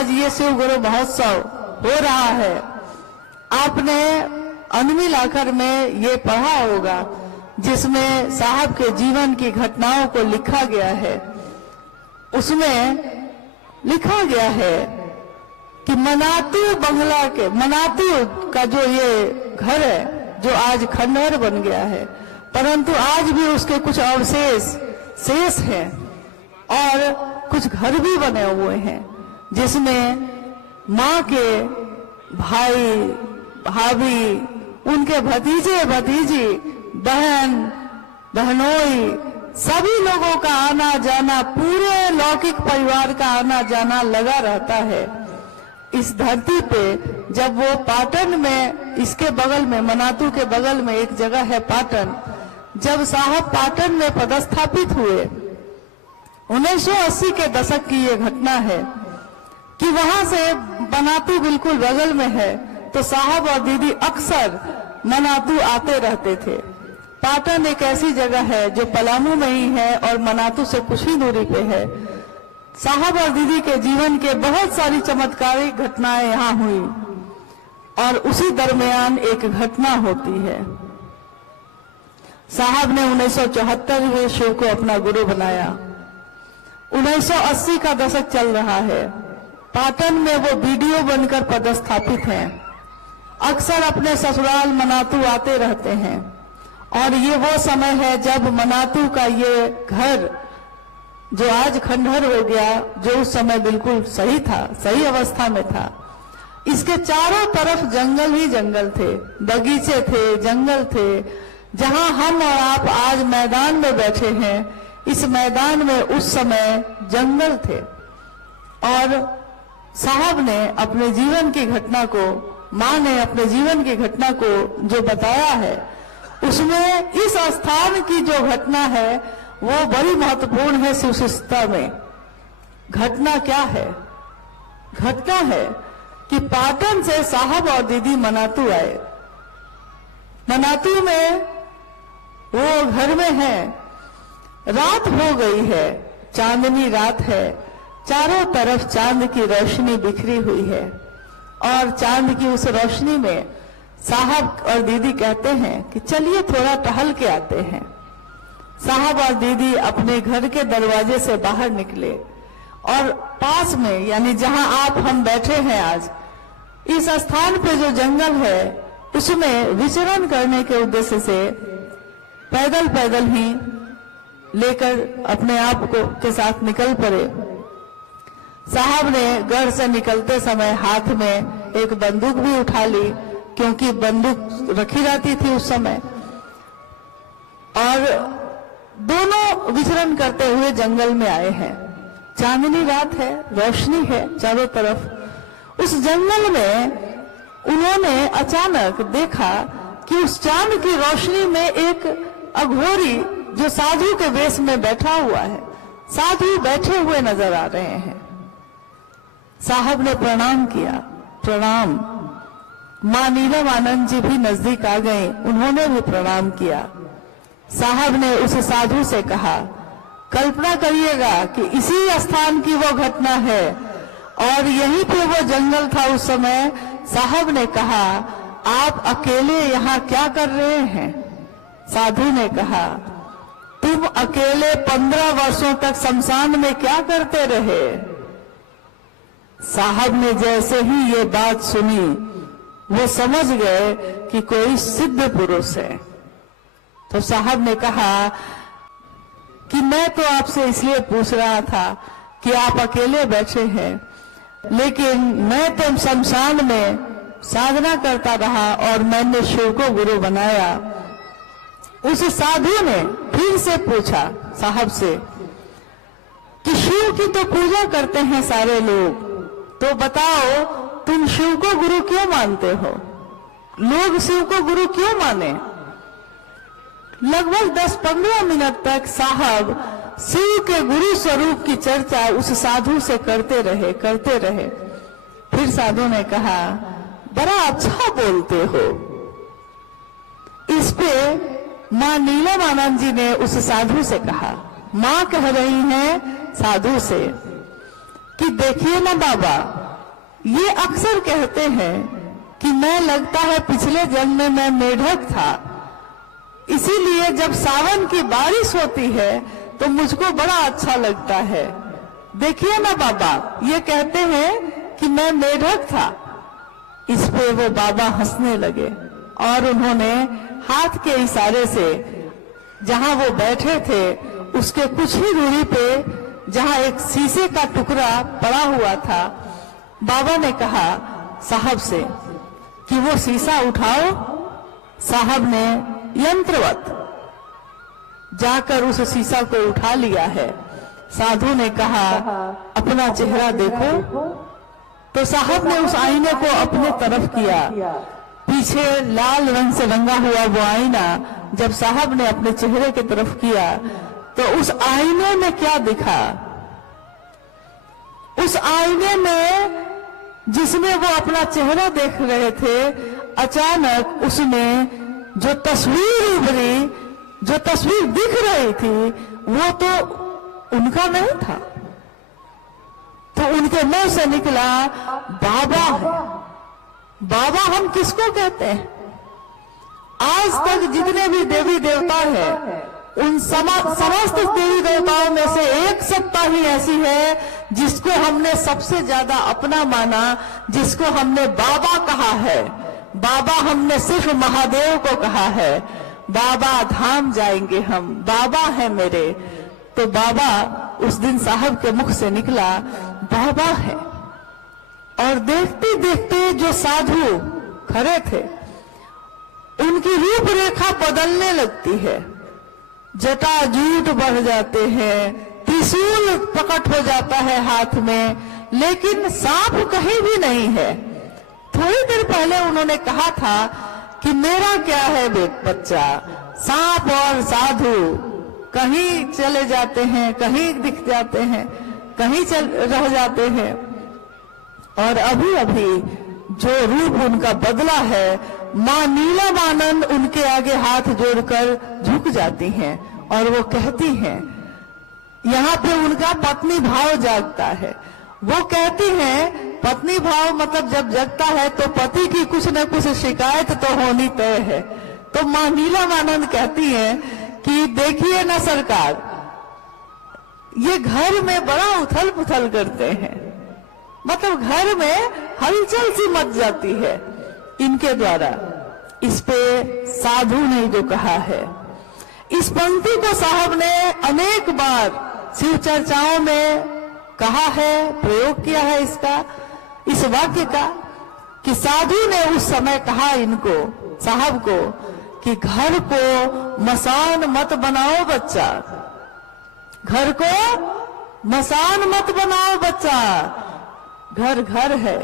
आज ये शिव गुरु महोत्सव हो रहा है। आपने अनमिल आखर में ये पढ़ा होगा जिसमें साहब के जीवन की घटनाओं को लिखा गया है। उसमें लिखा गया है कि मनातू बंगला के मनातू का जो ये घर है जो आज खंडहर बन गया है, परंतु आज भी उसके कुछ अवशेष शेष हैं और कुछ घर भी बने हुए हैं जिसमें माँ के भाई भाभी, उनके भतीजे भतीजी, बहन बहनोई, सभी लोगों का आना जाना, पूरे लौकिक परिवार का आना जाना लगा रहता है इस धरती पे। जब वो पाटन में, इसके बगल में, मनातू के बगल में एक जगह है पाटन, जब साहब पाटन में पदस्थापित हुए, 1980 के दशक की ये घटना है कि वहां से मनातू बिल्कुल बगल में है, तो साहब और दीदी अक्सर मनातू आते रहते थे। पाटन एक ऐसी जगह है जो पलामू में ही है और मनातू से कुछ ही दूरी पे है। साहब और दीदी के जीवन के बहुत सारी चमत्कारिक घटनाएं यहाँ हुई और उसी दरमियान एक घटना होती है। साहब ने 1974 में शिव को अपना गुरु बनाया। 1980 का दशक चल रहा है। पाटन में वो बीडीओ बनकर पदस्थापित हैं। अक्सर अपने ससुराल मनातू आते रहते हैं और ये वो समय है जब मनातू का ये घर जो आज खंडहर हो गया, जो उस समय बिल्कुल सही था, सही अवस्था में था, इसके चारों तरफ जंगल ही जंगल थे, बगीचे थे, जंगल थे। जहां हम और आप आज मैदान में बैठे हैं, इस मैदान में उस समय जंगल थे। और साहब ने अपने जीवन की घटना को, माँ ने अपने जीवन की घटना को जो बताया है, उसमें इस स्थान की जो घटना है वो बड़ी महत्वपूर्ण है। शिवशिष्टता में घटना क्या है? घटना है कि पाटन से साहब और दीदी मनातू आए। मनातू में वो घर में है, रात हो गई है, चांदनी रात है, चारों तरफ चांद की रोशनी बिखरी हुई है और चांद की उस रोशनी में साहब और दीदी कहते हैं कि चलिए थोड़ा टहल के आते हैं। साहब और दीदी अपने घर के दरवाजे से बाहर निकले और पास में, यानी जहां आप हम बैठे हैं आज, इस स्थान पे जो जंगल है उसमें विचरण करने के उद्देश्य से पैदल पैदल ही लेकर अपने आप को के साथ निकल पड़े। साहब ने घर से निकलते समय हाथ में एक बंदूक भी उठा ली, क्योंकि बंदूक रखी रहती थी उस समय, और दोनों विचरण करते हुए जंगल में आए हैं। चांदनी रात है, रोशनी है चारों तरफ। उस जंगल में उन्होंने अचानक देखा कि उस चांद की रोशनी में एक अघोरी जो साधु के वेश में बैठा हुआ है, साधु बैठे हुए नजर आ रहे हैं। साहब ने प्रणाम किया। प्रणाम। मां नीलम आनंद जी भी नजदीक आ गए, उन्होंने भी प्रणाम किया। साहब ने उस साधु से कहा, कल्पना करिएगा कि इसी स्थान की वो घटना है और यहीं पे वो जंगल था उस समय। साहब ने कहा, आप अकेले यहाँ क्या कर रहे हैं? साधु ने कहा, तुम अकेले 15 वर्षों तक शमशान में क्या करते रहे? साहब ने जैसे ही ये बात सुनी, वो समझ गए कि कोई सिद्ध पुरुष है। तो साहब ने कहा कि मैं तो आपसे इसलिए पूछ रहा था कि आप अकेले बैठे हैं, लेकिन मैं तो शमशान में साधना करता रहा और मैंने शिव को गुरु बनाया। उस साधु ने फिर से पूछा साहब से कि शिव की तो पूजा करते हैं सारे लोग, तो बताओ तुम शिव को गुरु क्यों मानते हो? लोग शिव को गुरु क्यों माने? लगभग 10-15 मिनट तक साहब शिव के गुरु स्वरूप की चर्चा उस साधु से करते रहे। फिर साधु ने कहा, बड़ा अच्छा बोलते हो। इस पे मां नीलम आनंद जी ने उस साधु से कहा, मां कह रही हैं साधु से कि देखिए ना बाबा, ये अक्सर कहते हैं कि मैं लगता है पिछले जन्म में मैं मेढक था, इसीलिए जब सावन की बारिश होती है तो मुझको बड़ा अच्छा लगता है। देखिए ना बाबा, ये कहते हैं कि मैं मेढक था। इस पे वो बाबा हंसने लगे और उन्होंने हाथ के इशारे से जहां वो बैठे थे उसके कुछ ही दूरी पे जहां एक शीशे का टुकड़ा पड़ा हुआ था, बाबा ने कहा साहब से कि वो शीशा उठाओ। साहब ने यंत्रवत जाकर उस शीशा को उठा लिया है। साधु ने कहा अपना चेहरा देखो, तो साहब ने उस आईने को अपने तरफ किया। पीछे लाल रंग से रंगा हुआ वो आईना जब साहब ने अपने चेहरे की तरफ किया तो उस आईने में क्या दिखा? उस आईने में जिसमें वो अपना चेहरा देख रहे थे, अचानक उसमें जो तस्वीर उभरी, जो तस्वीर दिख रही थी, वो तो उनका नहीं था। तो उनके मुंह से निकला बाबा है। बाबा हम किसको कहते हैं? आज तक जितने भी देवी देवता हैं, उन समस्त देवी देवताओं में से एक सत्ता ही ऐसी है जिसको हमने सबसे ज्यादा अपना माना, जिसको हमने बाबा कहा है। बाबा हमने सिर्फ महादेव को कहा है, बाबा धाम जाएंगे हम, बाबा है मेरे। तो बाबा उस दिन साहब के मुख से निकला बाबा है। और देखते देखते जो साधु खड़े थे उनकी रूपरेखा बदलने लगती है। जटाजूट बढ़ जाते हैं, त्रिशूल प्रकट हो जाता है हाथ में, लेकिन सांप कहीं भी नहीं है। थोड़ी देर पहले उन्होंने कहा था कि मेरा क्या है बच्चा, सांप और साधु कहीं चले जाते हैं, कहीं दिख जाते हैं, कहीं रह जाते हैं। और अभी अभी जो रूप उनका बदला है, मां नीलमानंद उनके आगे हाथ जोड़कर झुक जाती हैं और वो कहती हैं, यहाँ पे उनका पत्नी भाव जागता है। वो कहती हैं पत्नी भाव मतलब जब जगता है तो पति की कुछ न कुछ शिकायत तो होनी तय है। तो मां नीलमानंद कहती हैं कि देखिए ना सरकार, ये घर में बड़ा उथल पुथल करते हैं, मतलब घर में हलचल सी मच जाती है इनके द्वारा। इस पे साधु ने जो कहा है, इस पंक्ति को साहब ने अनेक बार शिव चर्चाओं में कहा है, प्रयोग किया है इसका, इस वाक्य का, कि साधु ने उस समय कहा इनको, साहब को, कि घर को मसान मत बनाओ बच्चा, घर को मसान मत बनाओ बच्चा, घर घर है,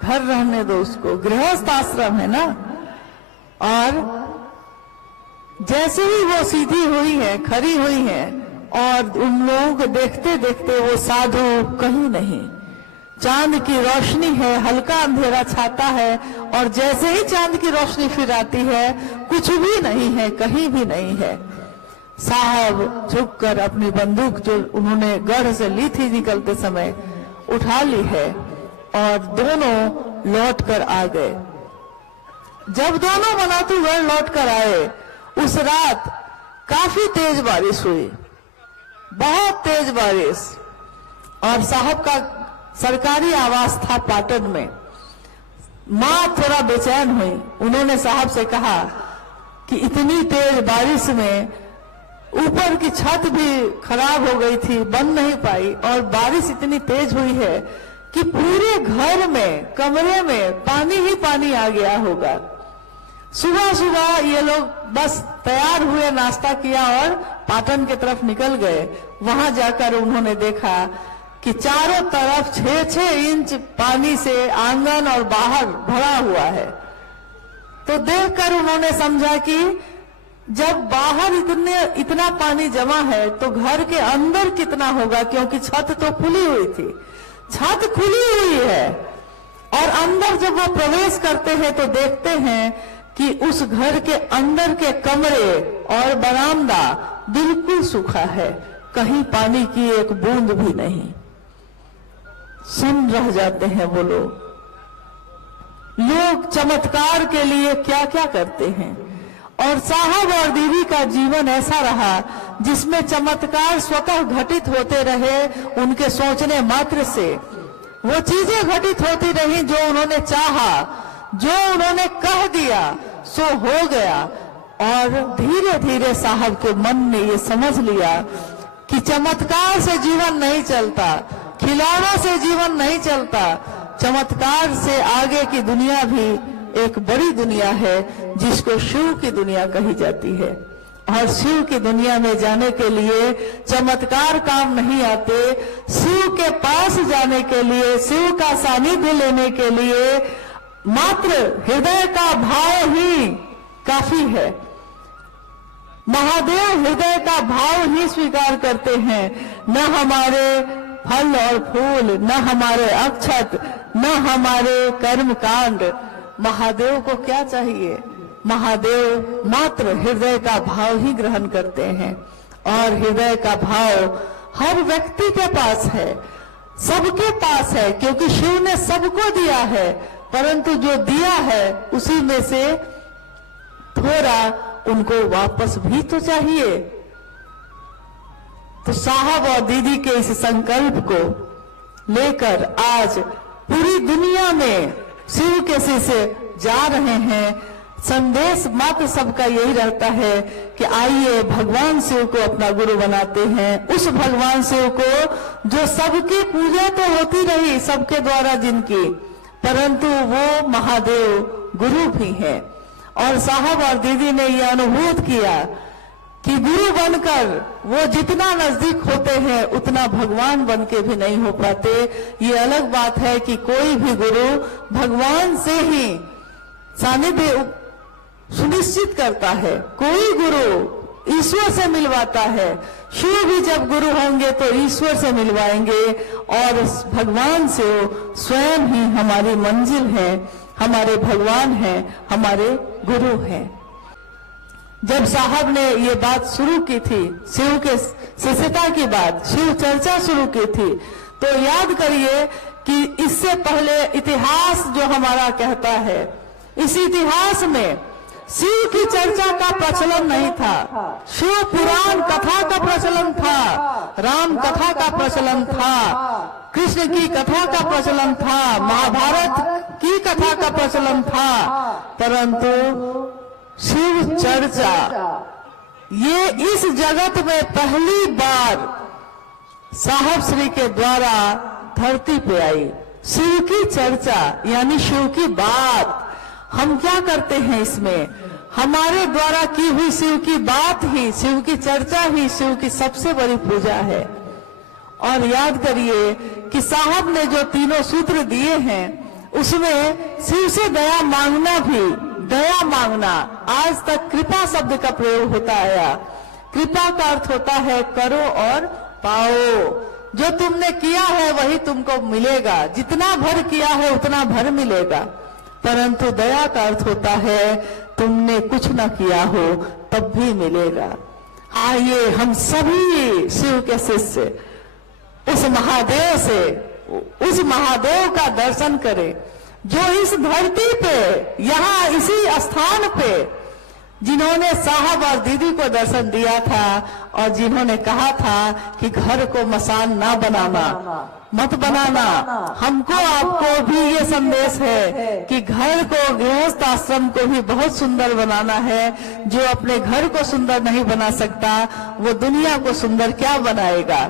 घर रहने दो उसको, गृहस्थ आश्रम है ना। और जैसे ही वो सीधी हुई है, खड़ी हुई है, और उन लोगों को देखते देखते वो साधु कहीं नहीं, चांद की रोशनी है, हल्का अंधेरा छाता है, और जैसे ही चांद की रोशनी फिर आती है, कुछ भी नहीं है, कहीं भी नहीं है। साहब झुककर अपनी बंदूक जो उन्होंने गढ़ से ली थी निकलते समय उठा ली है और दोनों लौट कर आ गए। जब दोनों मनातूगढ़ लौट कर आए, उस रात काफी तेज बारिश हुई, बहुत तेज बारिश। और साहब का सरकारी आवास था पाटन में। मां थोड़ा बेचैन हुई, उन्होंने साहब से कहा कि इतनी तेज बारिश में ऊपर की छत भी खराब हो गई थी, बन नहीं पाई, और बारिश इतनी तेज हुई है कि पूरे घर में, कमरे में पानी ही पानी आ गया होगा। सुबह सुबह ये लोग बस तैयार हुए, नाश्ता किया और पाटन की तरफ निकल गए। वहां जाकर उन्होंने देखा कि चारों तरफ 6-6 इंच पानी से आंगन और बाहर भरा हुआ है। तो देखकर उन्होंने समझा कि जब बाहर इतना पानी जमा है तो घर के अंदर कितना होगा, क्योंकि छत तो खुली हुई थी, छत खुली हुई है। और अंदर जब वो प्रवेश करते हैं तो देखते हैं कि उस घर के अंदर के कमरे और बरामदा बिल्कुल सूखा है, कहीं पानी की एक बूंद भी नहीं। सुन रह जाते हैं वो लोग। लोग चमत्कार के लिए क्या क्या करते हैं, और साहब और दीदी का जीवन ऐसा रहा जिसमें चमत्कार स्वतः घटित होते रहे। उनके सोचने मात्र से वो चीजें घटित होती रही जो उन्होंने चाहा, जो उन्होंने कह दिया सो हो गया। और धीरे धीरे साहब के मन ने ये समझ लिया कि चमत्कार से जीवन नहीं चलता, खिलौनों से जीवन नहीं चलता, चमत्कार से आगे की दुनिया भी एक बड़ी दुनिया है जिसको शिव की दुनिया कही जाती है। और शिव की दुनिया में जाने के लिए चमत्कार काम नहीं आते। शिव के पास जाने के लिए, शिव का सानिध्य लेने के लिए मात्र हृदय का भाव ही काफी है। महादेव हृदय का भाव ही स्वीकार करते हैं, न हमारे फल और फूल, न हमारे अक्षत, न हमारे कर्म कांड। महादेव को क्या चाहिए? महादेव मात्र हृदय का भाव ही ग्रहण करते हैं। और हृदय का भाव हर व्यक्ति के पास है, सबके पास है, क्योंकि शिव ने सबको दिया है। परंतु जो दिया है उसी में से थोड़ा उनको वापस भी तो चाहिए। तो साहब और दीदी के इस संकल्प को लेकर आज पूरी दुनिया में शिव के शिष्य जा रहे हैं। संदेश मात्र सबका यही रहता है कि आइए भगवान शिव को अपना गुरु बनाते हैं। उस भगवान शिव को जो सबकी पूजा तो होती रही सबके द्वारा जिनकी, परंतु वो महादेव गुरु भी हैं। और साहब और दीदी ने यह अनुभूत किया कि गुरु बनकर वो जितना नजदीक होते हैं उतना भगवान बन के भी नहीं हो पाते। ये अलग बात है कि कोई भी गुरु भगवान से ही सानिध्य सुनिश्चित करता है, कोई गुरु ईश्वर से मिलवाता है। शिव भी जब गुरु होंगे तो ईश्वर से मिलवाएंगे, और भगवान से स्वयं ही हमारी मंजिल है, हमारे भगवान हैं, हमारे गुरु हैं। जब साहब ने ये बात शुरू की थी, शिव के शिष्यता की बात, शिव चर्चा शुरू की थी, तो याद करिए कि इससे पहले इतिहास जो हमारा कहता है, इस इतिहास में शिव की चर्चा का प्रचलन नहीं था। शिव पुराण कथा का प्रचलन था, राम कथा का प्रचलन था, कृष्ण की कथा का प्रचलन था, महाभारत की कथा का प्रचलन था। परंतु शिव चर्चा ये इस जगत में पहली बार साहब श्री के द्वारा धरती पे आई। शिव की चर्चा यानी शिव की बात। हम क्या करते हैं इसमें? हमारे द्वारा की हुई शिव की बात ही, शिव की चर्चा ही शिव की सबसे बड़ी पूजा है। और याद करिए कि साहब ने जो तीनों सूत्र दिए हैं उसमें शिव से दया मांगना भी, दया मांगना, आज तक कृपा शब्द का प्रयोग होता आया। कृपा का अर्थ होता है करो और पाओ। जो तुमने किया है वही तुमको मिलेगा, जितना भर किया है उतना भर मिलेगा। परंतु दया का अर्थ होता है तुमने कुछ न किया हो तब भी मिलेगा। आइए हम सभी शिव के शिष्य उस महादेव से, उस महादेव का दर्शन करें जो इस धरती पे, यहाँ इसी स्थान पे जिन्होंने साहब और दीदी को दर्शन दिया था और जिन्होंने कहा था कि घर को मसान ना बनाना, मत बनाना। हमको आपको भी ये संदेश है कि घर को, गृहस्थ आश्रम को भी बहुत सुंदर बनाना है। जो अपने घर को सुंदर नहीं बना सकता वो दुनिया को सुंदर क्या बनाएगा।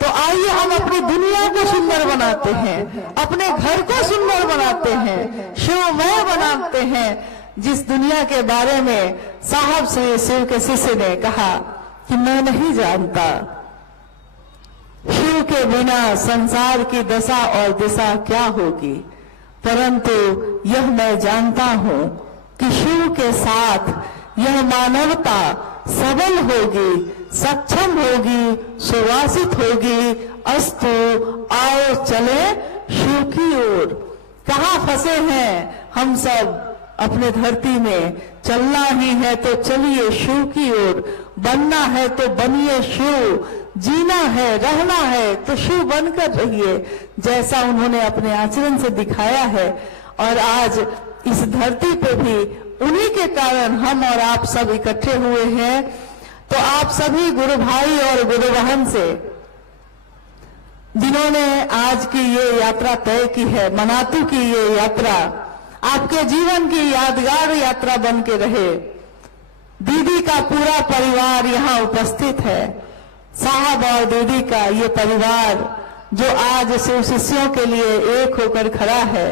तो आइए हम अपनी दुनिया को सुंदर बनाते हैं, अपने घर को सुंदर बनाते हैं, शिवमय बनाते हैं। जिस दुनिया के बारे में साहब श्री शिव के शिष्य ने कहा कि मैं नहीं जानता, शिव के बिना संसार की दशा और दिशा क्या होगी, परंतु यह मैं जानता हूं कि शिव के साथ यह मानवता सबल होगी, सक्षम होगी, सुवासित होगी। अस्तु, आओ चले शिव की ओर। कहाँ फंसे हैं हम सब? अपने धरती में चलना ही है तो चलिए शिव की ओर, बनना है तो बनिए शिव। जीना है, रहना है तो शिव बनकर रहिए, जैसा उन्होंने अपने आचरण से दिखाया है। और आज इस धरती पे भी उन्हीं के कारण हम और आप सब इकट्ठे हुए हैं। तो आप सभी गुरु भाई और गुरु बहन से, जिन्होंने आज की ये यात्रा तय की है, मनातू की ये यात्रा आपके जीवन की यादगार यात्रा बन के रहे। दीदी का पूरा परिवार यहाँ उपस्थित है, साहब और दीदी का ये परिवार जो आज शिव शिष्यों के लिए एक होकर खड़ा है।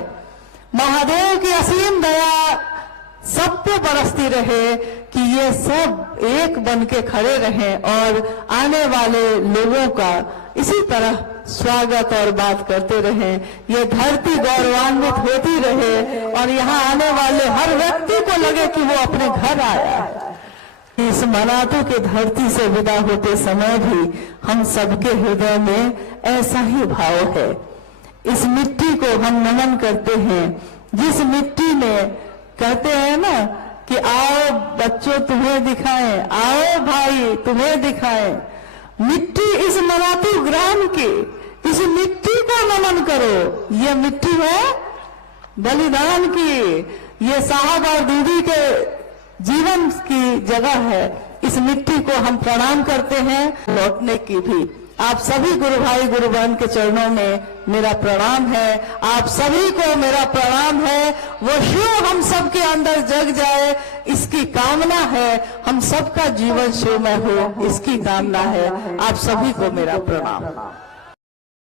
महादेव की असीम दया सब पे बरसती रहे कि ये सब एक बन के खड़े रहें और आने वाले लोगों का इसी तरह स्वागत और बात करते रहें। ये धरती गौरवान्वित होती रहे और यहाँ आने वाले हर व्यक्ति को लगे कि वो अपने घर आया है। इस मनातू के धरती से विदा होते समय भी हम सबके हृदय में ऐसा ही भाव है। इस मिट्टी को हम नमन करते हैं, जिस मिट्टी में कहते हैं ना कि आओ बच्चों तुम्हें दिखाएं, आओ भाई तुम्हें दिखाएं। मिट्टी इस मनातू ग्राम की, इस मिट्टी का नमन करो। ये मिट्टी है बलिदान की, ये साहब और दीदी के जीवन की जगह है। इस मिट्टी को हम प्रणाम करते हैं। लौटने की भी आप सभी गुरु भाई गुरु बहन के चरणों में मेरा प्रणाम है। आप सभी को मेरा प्रणाम है। वो शिव हम सबके अंदर जग जाए, इसकी कामना है। हम सबका जीवन शिवमय हो, इसकी कामना है। आप सभी को मेरा प्रणाम।